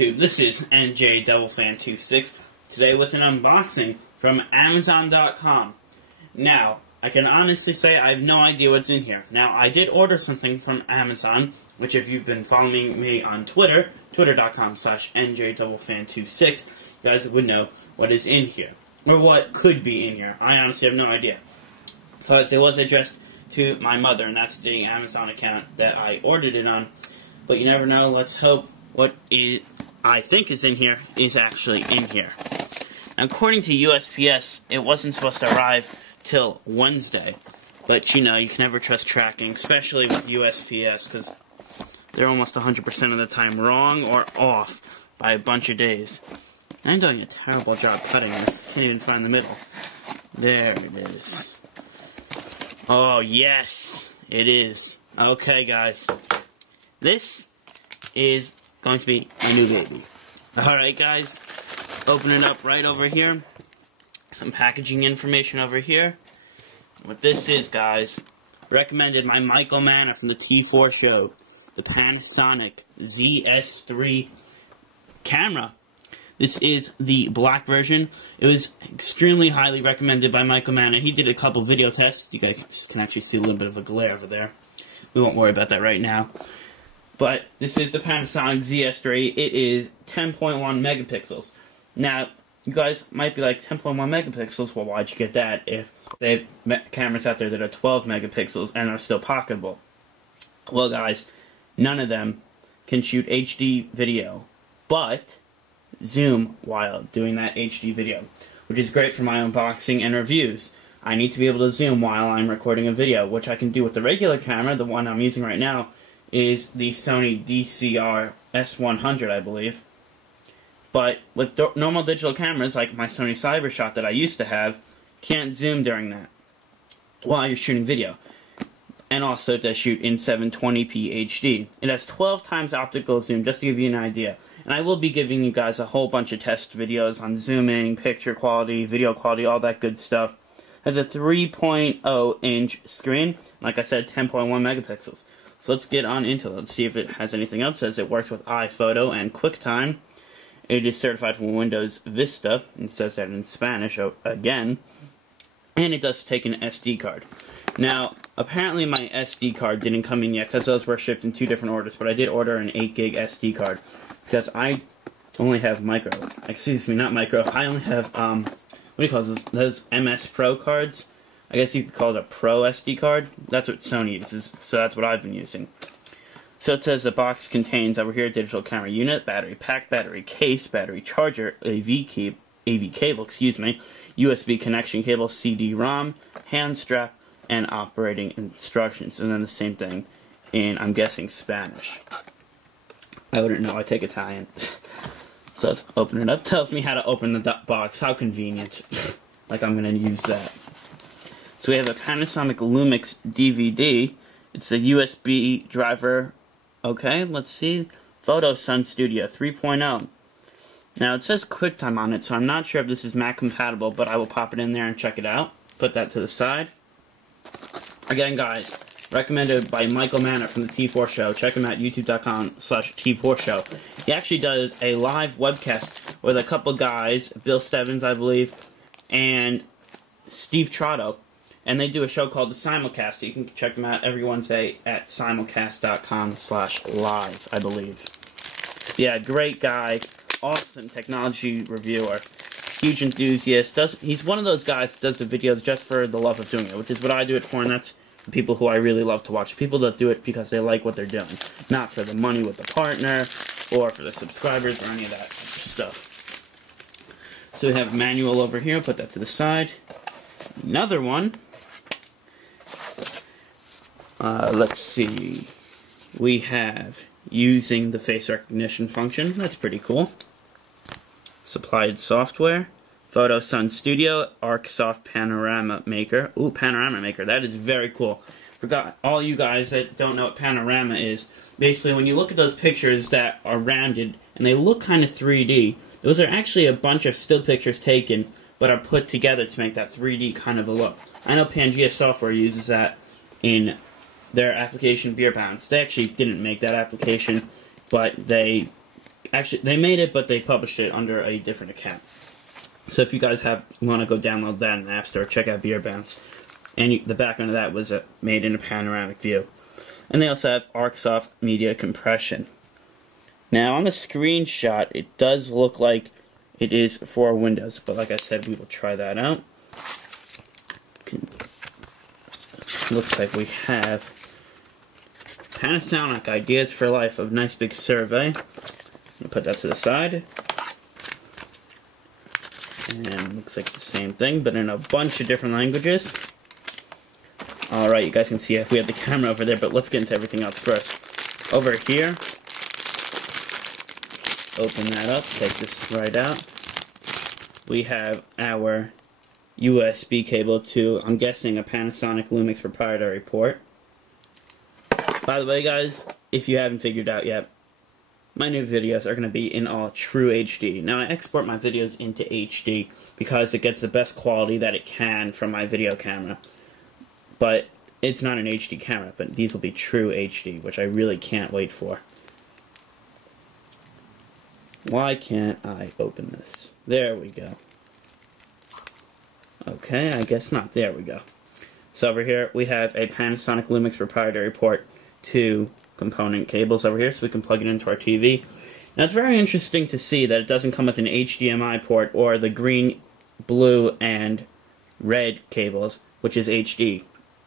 YouTube? This is NJ2Fan26, today with an unboxing from Amazon.com. Now, I can honestly say I have no idea what's in here. Now, I did order something from Amazon, which if you've been following me on Twitter, twitter.com/NJ2Fan26, you guys would know what is in here. Or what could be in here. I honestly have no idea. Because it was addressed to my mother, and that's the Amazon account that I ordered it on. But you never know. Let's hope what I think is in here is actually in here. Now, according to USPS, it wasn't supposed to arrive till Wednesday. But, you know, you can never trust tracking, especially with USPS, because they're almost 100% of the time wrong or off by a bunch of days. I'm doing a terrible job cutting this. Can't even find the middle. There it is. Oh, yes, it is. Okay, guys. This is going to be a new baby. Alright, guys. Open it up right over here. Some packaging information over here. What this is, guys, recommended by Michael Manna from the T4 show. The Panasonic ZS3 camera. This is the black version. It was extremely highly recommended by Michael Manna. He did a couple video tests. You guys can actually see a little bit of a glare over there. We won't worry about that right now. But this is the Panasonic ZS3. It is 10.1 megapixels. Now, you guys might be like, 10.1 megapixels? Well, why'd you get that if they have cameras out there that are 12 megapixels and are still pocketable? Well, guys, none of them can shoot HD video, but zoom while doing that HD video, which is great for my unboxing and reviews. I need to be able to zoom while I'm recording a video, which I can do with the regular camera. The one I'm using right now is the Sony DCR S100, I believe. But with normal digital cameras, like my Sony CyberShot that I used to have, can't zoom during that while you're shooting video. And also it does shoot in 720p HD. It has 12 times optical zoom, just to give you an idea. And I will be giving you guys a whole bunch of test videos on zooming, picture quality, video quality, all that good stuff. It has a 3.0-inch screen. Like I said, 10.1 megapixels. So let's get on into it. Let's see if it has anything else. It says it works with iPhoto and QuickTime. It is certified for Windows Vista. It says that in Spanish again. And it does take an SD card. Now, apparently my SD card didn't come in yet because those were shipped in two different orders. But I did order an 8 gig SD card. Because I only have micro. Excuse me, not micro. I only have, what do you call those MS Pro cards? I guess you could call it a Pro SD card. That's what Sony uses, so that's what I've been using. So it says the box contains, over here, digital camera unit, battery pack, battery case, battery charger, AV cable, excuse me, USB connection cable, CD-ROM, hand strap, and operating instructions. And then the same thing in, I'm guessing, Spanish. I wouldn't know, I take Italian. So let's open it up. Tells me how to open the box. How convenient. Like I'm going to use that. So we have a Panasonic Lumix DVD. It's a USB driver. Okay, let's see. Photo Sun Studio 3.0. Now it says QuickTime on it, so I'm not sure if this is Mac compatible, but I will pop it in there and check it out. Put that to the side. Again, guys, recommended by Michael Manna from the T4 show. Check him out, youtube.com/T4 show. He actually does a live webcast with a couple guys, Bill Stebbins, I believe, and Steve Trotto. And they do a show called The Simulcast, so you can check them out every Wednesday at simulcast.com/live, I believe. Yeah, great guy, awesome technology reviewer, huge enthusiast. He's one of those guys that does the videos just for the love of doing it, which is what I do it for, and that's the people who I really love to watch. People that do it because they like what they're doing, not for the money with the partner, or for the subscribers, or any of that type of stuff. So we have a manual over here, put that to the side. Another one. Let's see. We have using the face recognition function. That's pretty cool. Supplied software. Photo Sun Studio. ArcSoft Panorama Maker. Ooh, Panorama Maker. That is very cool. Forgot all you guys that don't know what Panorama is. Basically, when you look at those pictures that are rounded and they look kind of 3D, those are actually a bunch of still pictures taken but are put together to make that 3D kind of a look. I know Pangea Software uses that in their application Beer Bounce. They actually didn't make that application, but they Actually, they made it, but they published it under a different account. So if you guys want to go download that in the App Store, check out Beer Bounce. And the background of that was made in a panoramic view. And they also have ArcSoft media compression. Now on the screenshot, it does look like it is for Windows, but like I said, we will try that out. Looks like we have Panasonic Ideas for Life, a nice big survey. I'll put that to the side. And looks like the same thing, but in a bunch of different languages. Alright, you guys can see we have the camera over there, but let's get into everything else first. Over here, open that up, take this right out. We have our USB cable to, I'm guessing, a Panasonic Lumix proprietary port. By the way, guys, if you haven't figured out yet, my new videos are going to be in all true HD. Now, I export my videos into HD because it gets the best quality that it can from my video camera. But it's not an HD camera, but these will be true HD, which I really can't wait for. Why can't I open this? There we go. Okay, I guess not. There we go. So over here, we have a Panasonic Lumix proprietary port, 2 component cables over here, so we can plug it into our TV. Now, it's very interesting to see that it doesn't come with an HDMI port or the green, blue, and red cables, which is HD,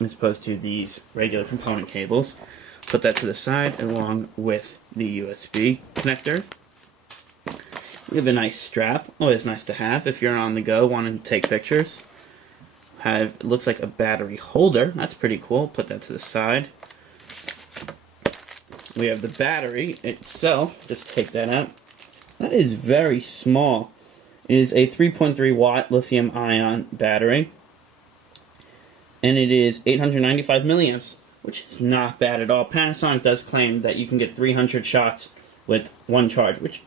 as opposed to these regular component cables. Put that to the side, along with the USB connector. We have a nice strap. Always nice to have if you're on the go, wanting to take pictures. It looks like a battery holder. That's pretty cool. Put that to the side. We have the battery itself. Just take that out. That is very small. It is a 3.3 watt lithium ion battery. And it is 895 milliamps, which is not bad at all. Panasonic does claim that you can get 300 shots with one charge, which,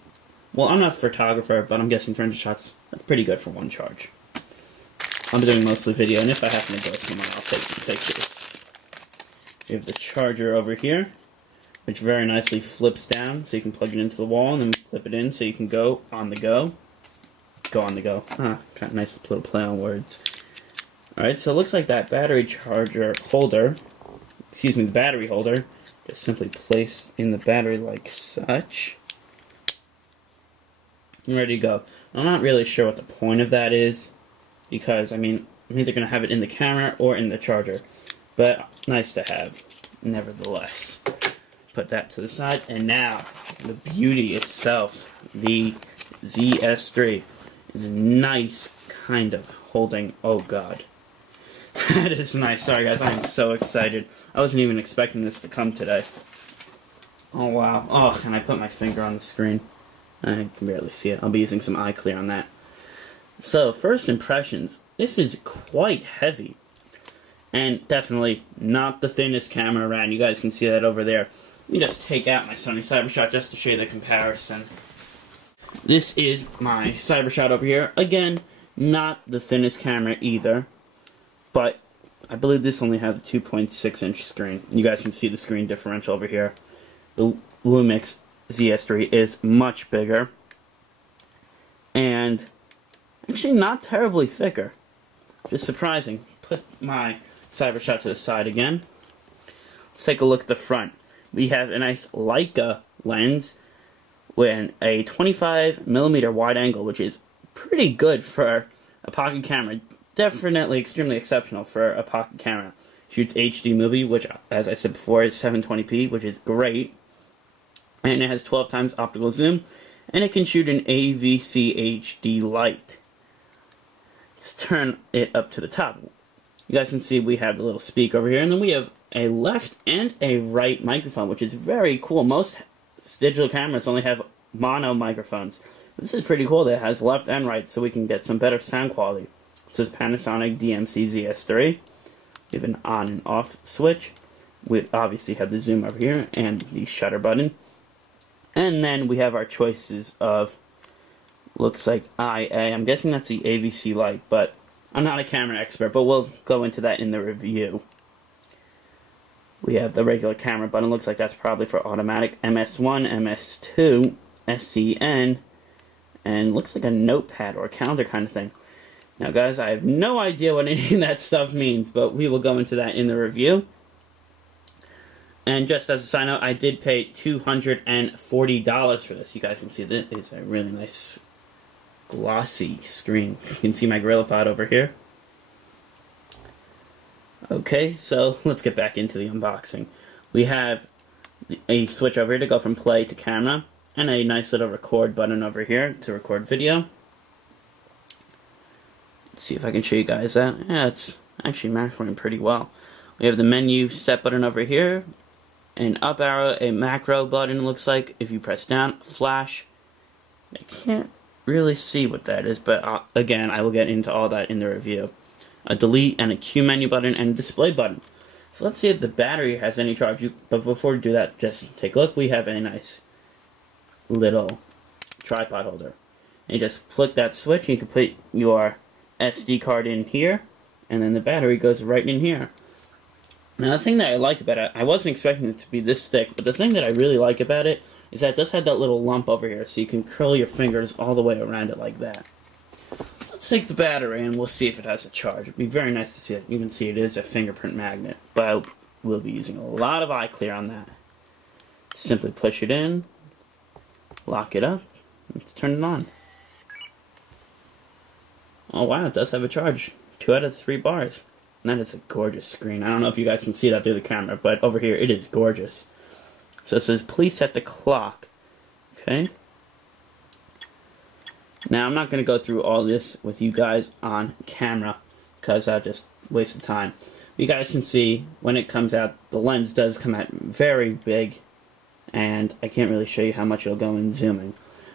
well, I'm not a photographer, but I'm guessing 300 shots, that's pretty good for one charge. I'll be doing mostly video, and if I happen to go somewhere, I'll take some pictures. We have the charger over here, which very nicely flips down, so you can plug it into the wall, and then clip it in so you can go on the go. Go on the go. Kind of nice little play on words. Alright, so it looks like that battery charger holder, the battery holder, just simply placed in the battery like such. And ready to go. I'm not really sure what the point of that is, because, I mean, I'm either going to have it in the camera or in the charger. But, nice to have, nevertheless. Put that to the side, and now, the beauty itself, the ZS3, is nice, kind of, holding, oh god. That is nice. Sorry guys, I am so excited. I wasn't even expecting this to come today. Oh wow. Oh, and I put my finger on the screen. I can barely see it. I'll be using some eye clear on that. So, first impressions. This is quite heavy. And definitely not the thinnest camera around. You guys can see that over there. Let me just take out my Sony CyberShot just to show you the comparison. This is my CyberShot over here. Again, not the thinnest camera either. But I believe this only has a 2.6-inch screen. You guys can see the screen differential over here. The Lumix ZS3 is much bigger. And actually not terribly thicker. Just surprising. Put my CyberShot to the side again. Let's take a look at the front. We have a nice Leica lens with a 25mm wide angle, which is pretty good for a pocket camera. Definitely extremely exceptional for a pocket camera. Shoots HD movie, which, as I said before, is 720p, which is great. And it has 12 times optical zoom, and it can shoot an AVC HD light. Let's turn it up to the top. You guys can see we have the little speaker over here, and then we have a left and a right microphone, which is very cool. Most digital cameras only have mono microphones. This is pretty cool that it has left and right, so we can get some better sound quality. It says Panasonic DMC ZS3. We have an on and off switch. We obviously have the zoom over here and the shutter button. And then we have our choices of, looks like IA. I'm guessing that's the AVC light, but I'm not a camera expert, but we'll go into that in the review. We have the regular camera button. Looks like that's probably for automatic MS1, MS2, SCN, and looks like a notepad or a calendar kind of thing. Now guys, I have no idea what any of that stuff means, but we will go into that in the review. And just as a side note, I did pay $240 for this. You guys can see that is a really nice glossy screen. You can see my GorillaPod over here. Okay, so let's get back into the unboxing. We have a switch over here to go from play to camera, and a nice little record button over here to record video. Let's see if I can show you guys that. Yeah, it's actually macroing pretty well. We have the menu set button over here, an up arrow, a macro button looks like if you press down, flash. I can't really see what that is, but again, I will get into all that in the review. A delete and a Q menu button and a display button. So let's see if the battery has any charge. But before we do that, just take a look. We have a nice little tripod holder. And you just flick that switch and you can put your SD card in here, and then the battery goes right in here. Now the thing that I like about it, I wasn't expecting it to be this thick, but the thing that I really like about it is that it does have that little lump over here, so you can curl your fingers all the way around it like that. Let's take the battery and we'll see if it has a charge. It'd be very nice to see it. You can see it is a fingerprint magnet, but we'll be using a lot of eye clear on that. Simply push it in, lock it up, let's turn it on. Oh wow, it does have a charge. 2 out of 3 bars. And that is a gorgeous screen. I don't know if you guys can see that through the camera, but over here it is gorgeous. So it says, please set the clock. Okay. Now, I'm not going to go through all this with you guys on camera, because I just wasted time. You guys can see, when it comes out, the lens does come out very big, and I can't really show you how much it'll go in zooming.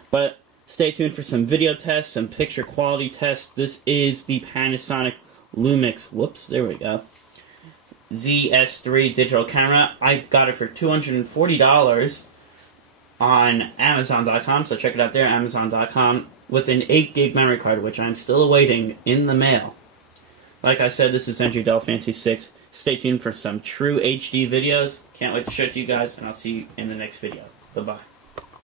But stay tuned for some video tests, some picture quality tests. This is the Panasonic Lumix, whoops, there we go, ZS3 digital camera. I got it for $240 on Amazon.com, so check it out there, Amazon.com, with an 8 gig memory card, which I'm still awaiting in the mail. Like I said, this is Andrew Delphin26. Stay tuned for some true HD videos. Can't wait to show it to you guys, and I'll see you in the next video. Bye-bye.